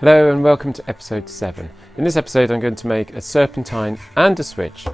Hello and welcome to episode 7. In this episode I'm going to make a serpentine and a switch,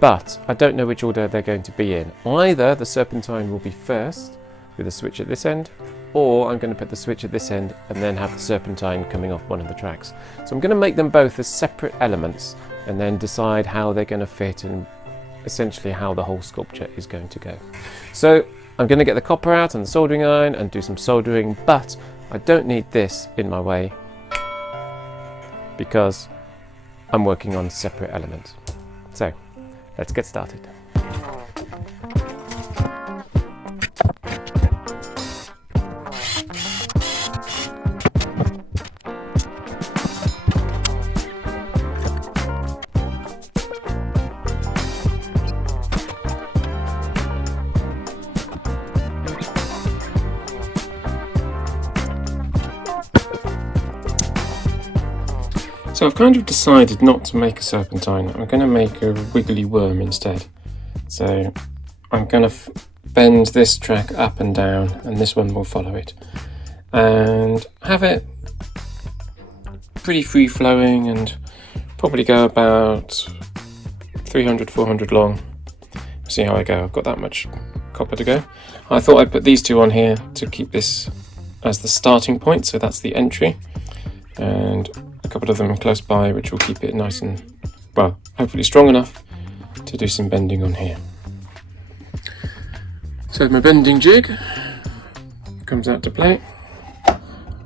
but I don't know which order they're going to be in. Either the serpentine will be first with a switch at this end, or I'm going to put the switch at this end and then have the serpentine coming off one of the tracks. So I'm going to make them both as separate elements and then decide how they're going to fit and essentially how the whole sculpture is going to go. So I'm going to get the copper out and the soldering iron and do some soldering, but I don't need this in my way because I'm working on separate elements. So let's get started. So I've kind of decided not to make a serpentine. I'm going to make a wiggly worm instead. So I'm going to bend this track up and down and this one will follow it. And have it pretty free flowing and probably go about 300, 400 long. See how I go. I've got that much copper to go. I thought I'd put these two on here to keep this as the starting point. So that's the entry. And a couple of them close by, which will keep it nice and, well, hopefully strong enough to do some bending on here. So my bending jig comes out to play. I'll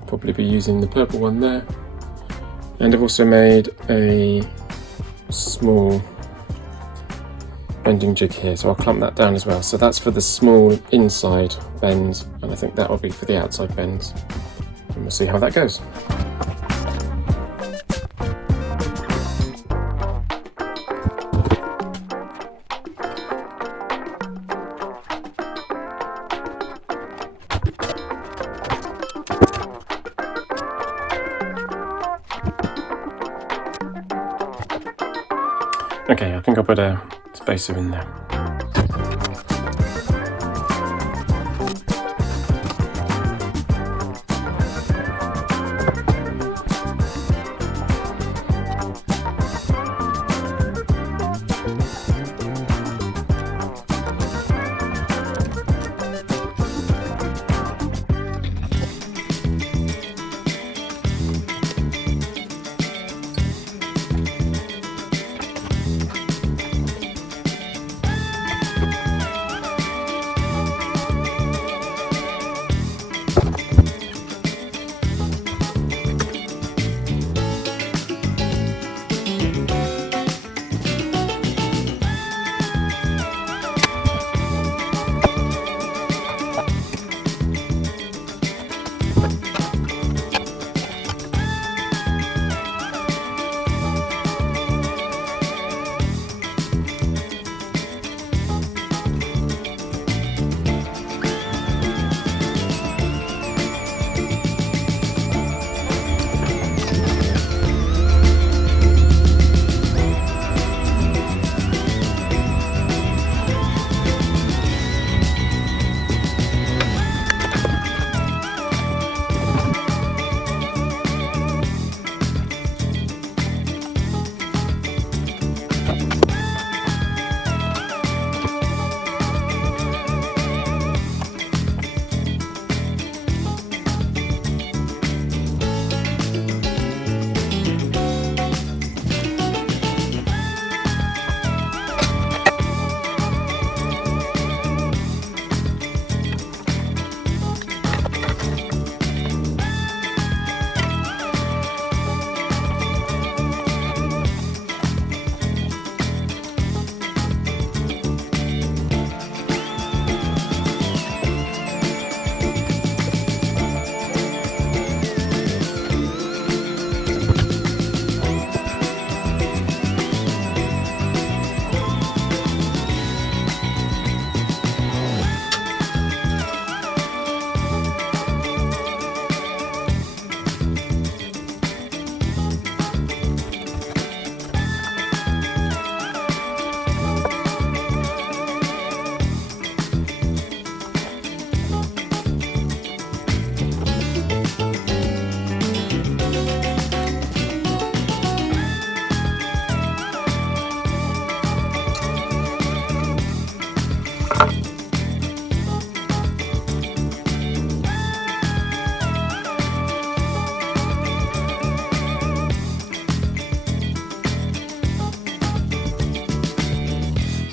probably be using the purple one there. And I've also made a small bending jig here, so I'll clamp that down as well. So that's for the small inside bends, and I think that will be for the outside bends. And we'll see how that goes. Okay, I think I'll put a spacer in there.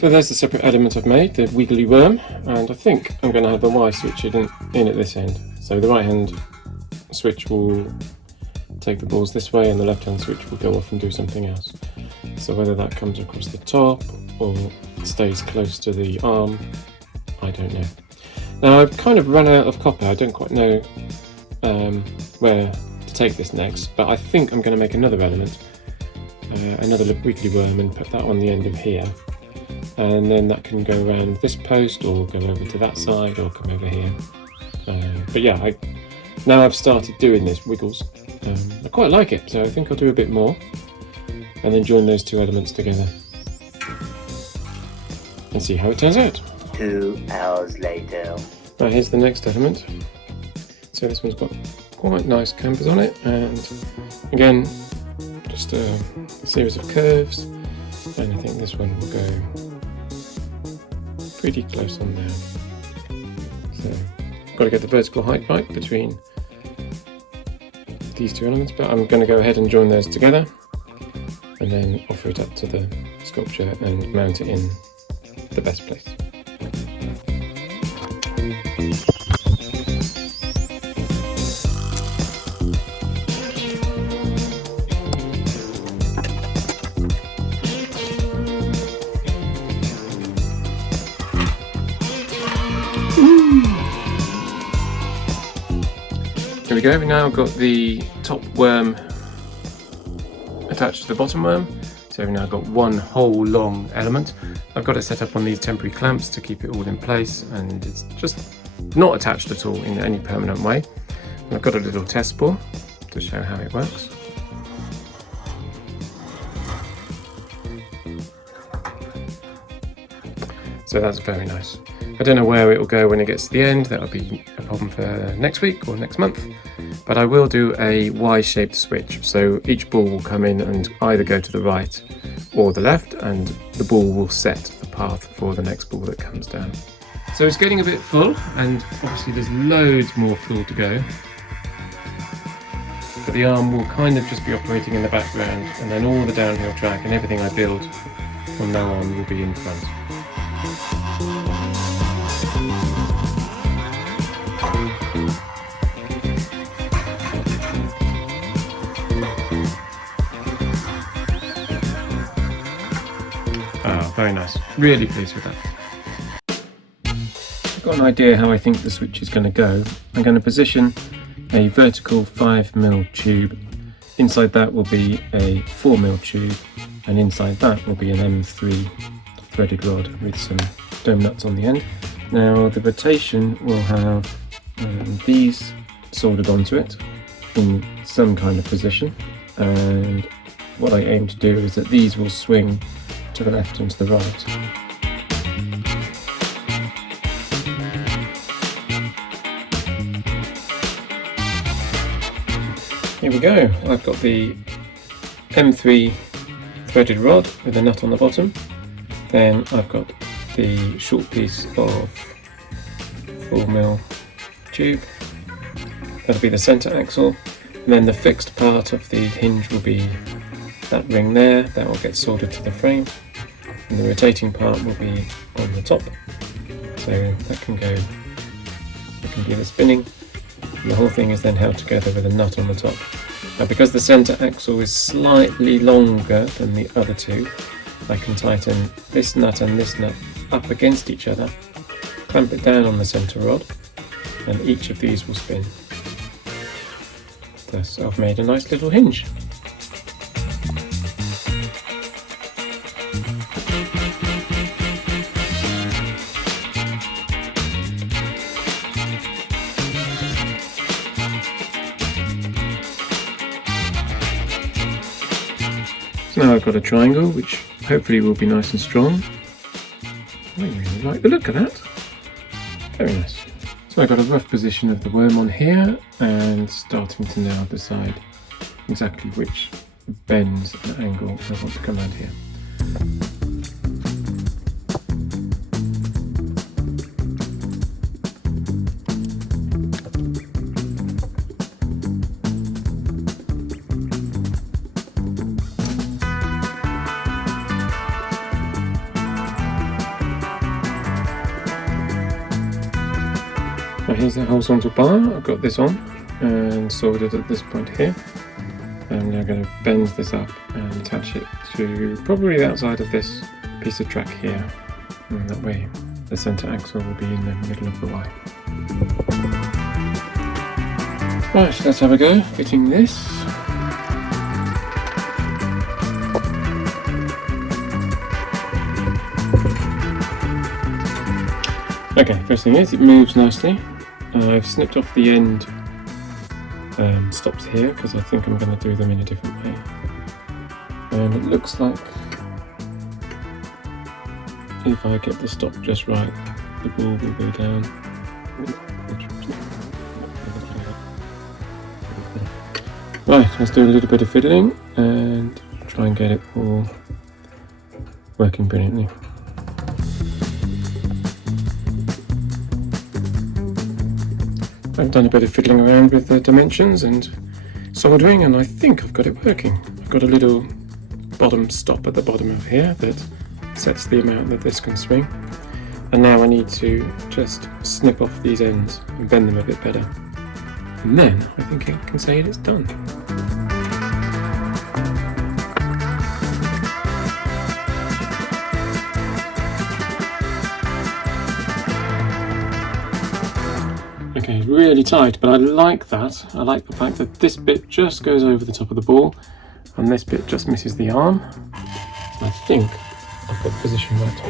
So there's the separate element I've made, the wiggly worm, and I think I'm going to have the Y switch in at this end. So the right hand switch will take the balls this way and the left hand switch will go off and do something else. So whether that comes across the top or stays close to the arm, I don't know. Now I've kind of run out of copper, I don't quite know where to take this next, but I think I'm going to make another element, another wiggly worm, and put that on the end of here. And then that can go around this post or go over to that side or come over here. But yeah, now I've started doing this wiggles, I quite like it, so I think I'll do a bit more and then join those two elements together and see how it turns out. 2 hours later. Right, here's the next element. So this one's got quite nice cambers on it, and again just a series of curves, and I think this one will go pretty close on there. So I've got to get the vertical height right between these two elements, but I'm going to go ahead and join those together and then offer it up to the sculpture and mount it in the best place. Here we go, we've now got the top worm attached to the bottom worm, so we've now got one whole long element. I've got it set up on these temporary clamps to keep it all in place, and it's just not attached at all in any permanent way. And I've got a little test bore to show how it works. So that's very nice. I don't know where it will go when it gets to the end, that'll be a problem for next week or next month, but I will do a Y-shaped switch, so each ball will come in and either go to the right or the left, and the ball will set the path for the next ball that comes down. So it's getting a bit full, and obviously there's loads more full to go, but the arm will kind of just be operating in the background, and then all the downhill track and everything I build from now on will be in front. Very nice. Really pleased with that. I've got an idea how I think the switch is going to go. I'm going to position a vertical 5mm tube. Inside that will be a 4mm tube, and inside that will be an M3 threaded rod with some dome nuts on the end. Now the rotation will have these soldered onto it in some kind of position, and what I aim to do is that these will swing to the left and to the right. Here we go, I've got the M3 threaded rod with a nut on the bottom, then I've got the short piece of 4mm tube, that'll be the centre axle, and then the fixed part of the hinge will be that ring there, that will get soldered to the frame, and the rotating part will be on the top, so that can go, it can do the spinning, and the whole thing is then held together with a nut on the top. Now because the centre axle is slightly longer than the other two, I can tighten this nut and this nut up against each other, clamp it down on the centre rod, and each of these will spin. Thus I've made a nice little hinge. So now I've got a triangle which hopefully will be nice and strong. I really like the look of that. Very nice. So I've got a rough position of the worm on here, and starting to now decide exactly which bends and angle I want to come out here. Right, here's the horizontal bar. I've got this on and soldered at this point here. I'm now going to bend this up and attach it to probably the outside of this piece of track here. And that way the centre axle will be in the middle of the Y. Right, let's have a go fitting this. Okay, first thing is it moves nicely. I've snipped off the end stops here because I think I'm going to do them in a different way. And it looks like if I get the stop just right, the ball will go down. Right, let's do a little bit of fiddling and try and get it all working brilliantly. I've done a bit of fiddling around with the dimensions and soldering, and I think I've got it working. I've got a little bottom stop at the bottom of here that sets the amount that this can swing. And now I need to just snip off these ends and bend them a bit better. And then I think I can say it's done. Okay, it's really tight, but I like that. I like the fact that this bit just goes over the top of the ball and this bit just misses the arm. I think I've got the position right.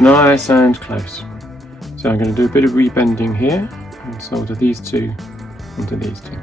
Nice and close. So I'm going to do a bit of rebending here and solder these two onto these two.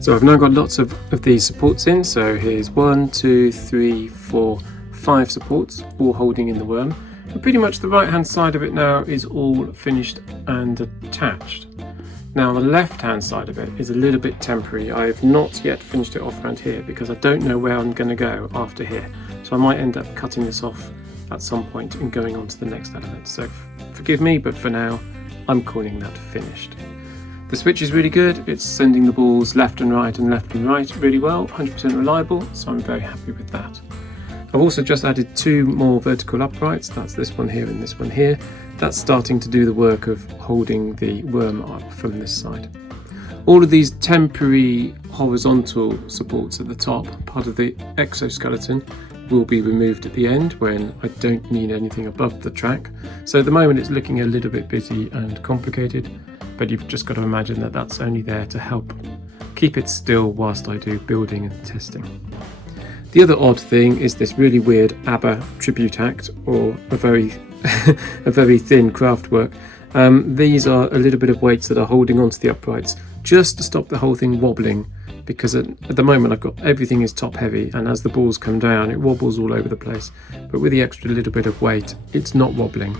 So I've now got lots of these supports in, so here's 1, 2, 3, 4, 5 supports, all holding in the worm. And pretty much the right hand side of it now is all finished and attached. Now the left hand side of it is a little bit temporary. I have not yet finished it off around here because I don't know where I'm going to go after here. So I might end up cutting this off at some point and going on to the next element. So forgive me, but for now I'm calling that finished. The switch is really good. It's sending the balls left and right really well, 100% reliable, so I'm very happy with that. I've also just added 2 more vertical uprights. That's this one here and this one here. That's starting to do the work of holding the worm up from this side. All of these temporary horizontal supports at the top, part of the exoskeleton, will be removed at the end when I don't need anything above the track. So at the moment it's looking a little bit busy and complicated, but you've just got to imagine that that's only there to help keep it still whilst I do building and testing. The other odd thing is this really weird ABBA tribute act, or a very a very thin craft work. These are a little bit of weights that are holding onto the uprights just to stop the whole thing wobbling, because at the moment I've got everything is top heavy, and as the balls come down it wobbles all over the place, but with the extra little bit of weight it's not wobbling.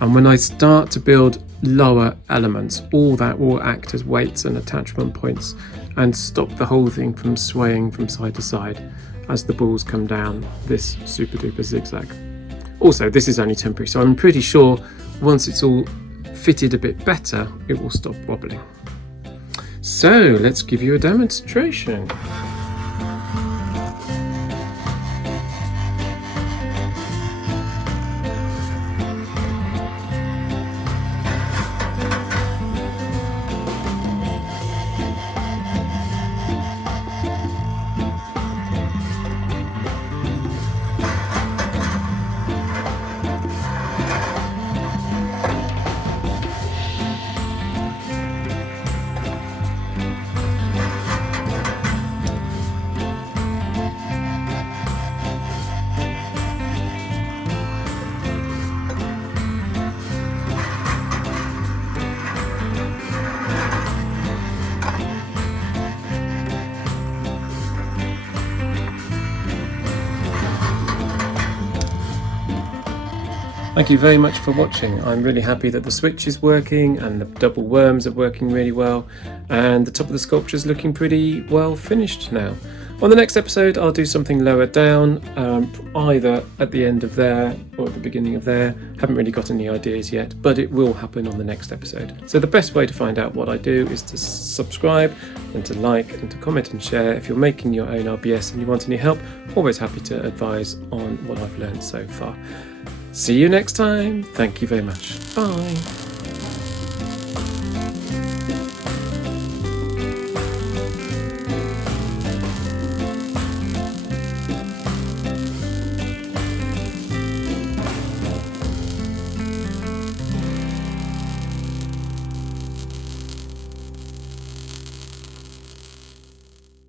And when I start to build lower elements, all that will act as weights and attachment points and stop the whole thing from swaying from side to side as the balls come down this super duper zigzag. Also, this is only temporary, so I'm pretty sure once it's all fitted a bit better, it will stop wobbling. So let's give you a demonstration. Thank you very much for watching. I'm really happy that the switch is working and the double worms are working really well, and the top of the sculpture is looking pretty well finished now. On the next episode I'll do something lower down, either at the end of there or at the beginning of there. Haven't really got any ideas yet, but it will happen on the next episode. So the best way to find out what I do is to subscribe and to like and to comment and share. If you're making your own RBS and you want any help, always happy to advise on what I've learned so far. See you next time. Thank you very much. Bye.